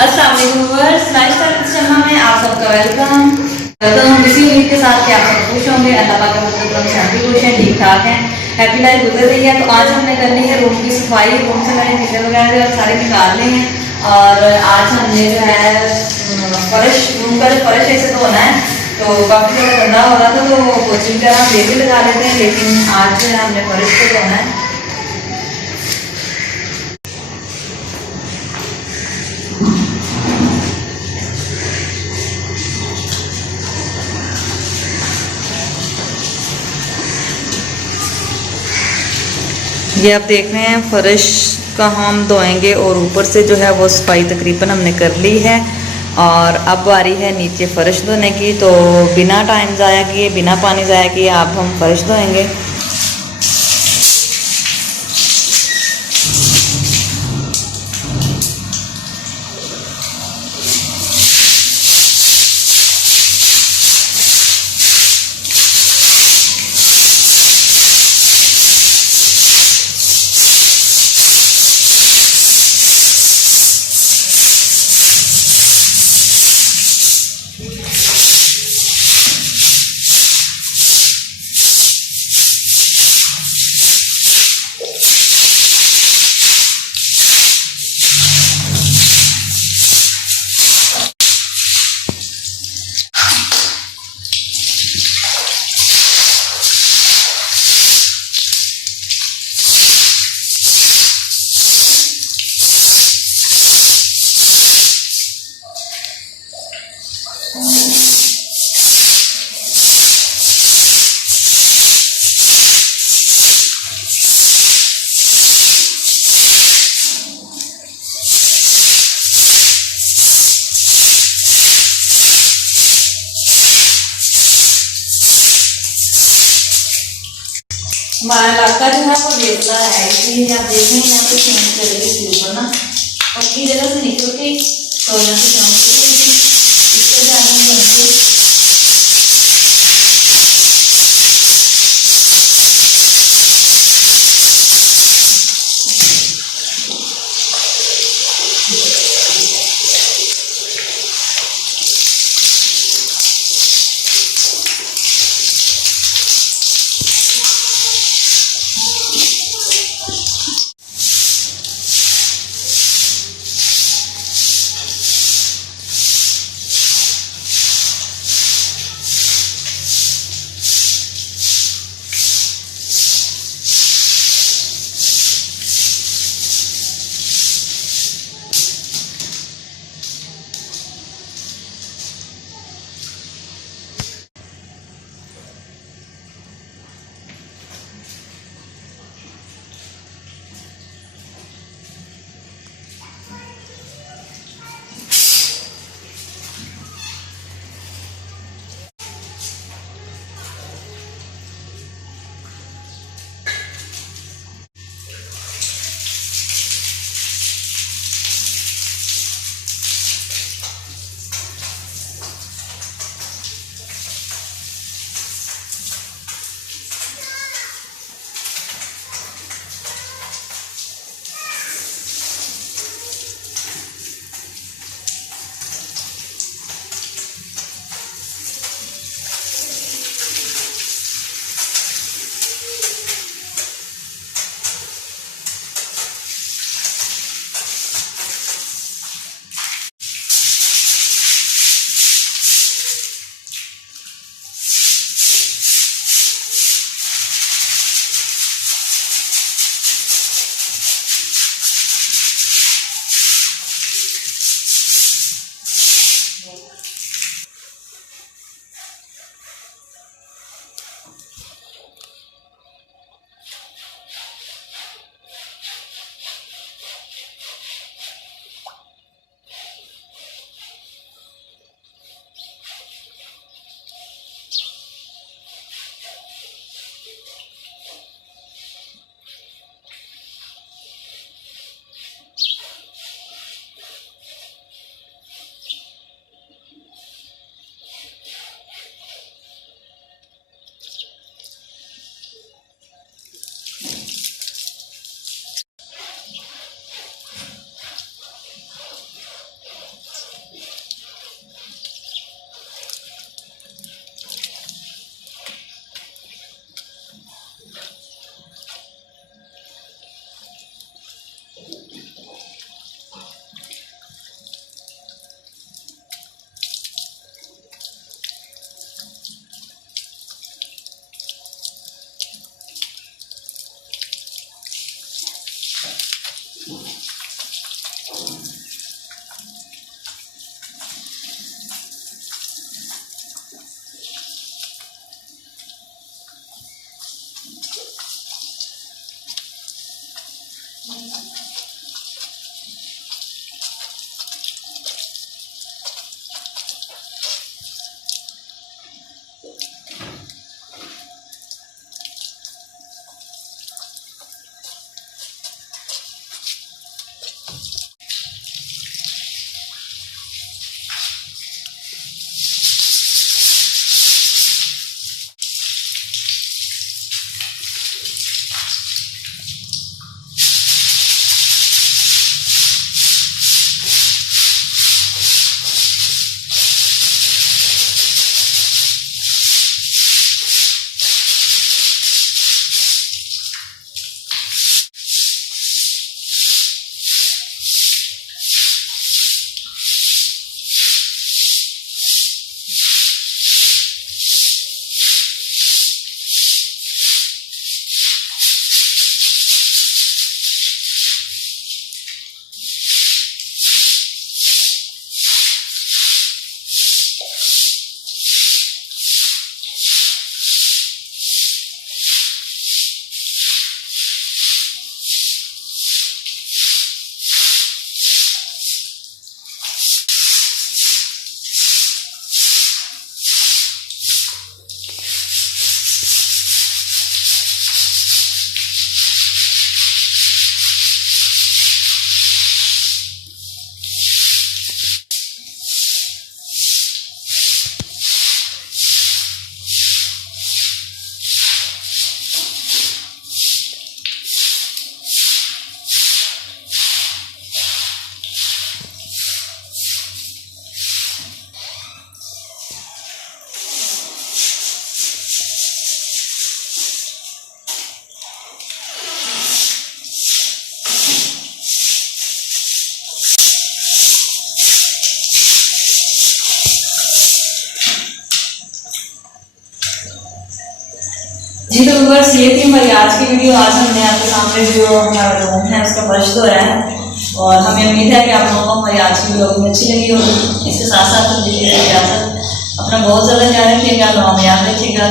अस्सलाम वालेकुम viewers, lifestyle kitchen में आप सबका वेलकम। तो हम इसी उम्मीद के साथ कि आप सब खुश होंगे। अल्लाह पाक का शुक्र है, हम भी खुश हैं, ठीक ठाक हैं, हैप्पी लाइफ गुजर रही है। तो आज हमने करनी है रूम की सफाई। रूम से मैंने चीज़ें वगैरह और सारे निकालने हैं। और आज हमने जो है फर्श, रूम का जो फर्श ऐसे धोना है। तो काफ़ी ज़्यादा गंदा हो रहा था, तो कोचिंग का हम डेली लगा लेते हैं, लेकिन आज जो है हमने फर्श को धोना है। ये आप देख रहे हैं फर्श का हम धोएंगे और ऊपर से जो है वो सफाई तकरीबन हमने कर ली है। और अब बारी है नीचे फर्श धोने की। तो बिना टाइम ज़ाया किए, बिना पानी ज़ाया किए अब हम फर्श धोएंगे। हमारा इलाका जो है वो रेतला है, इसलिए आप देख रहे हैं यहाँ पे सीमेंट चल रही थी ऊपर ना, पक्की जगह से निकल के तो यहाँ पे सीमेंट चल रही थी, इससे ज़्यादा बनती। जी तो व्यूअर्स, ये थी हमारी आज की वीडियो। आज हमने आपके सामने जो हमारा रूम है उसका फर्श धोया है और हमें उम्मीद है कि आप लोगों को हमारी आज की वीडियो अच्छी लगी होगी। इसके साथ साथ हम दीजिए इजाज़त, अपना बहुत ज़्यादा ख्याल रखिएगा, दुआ में याद रखिएगा।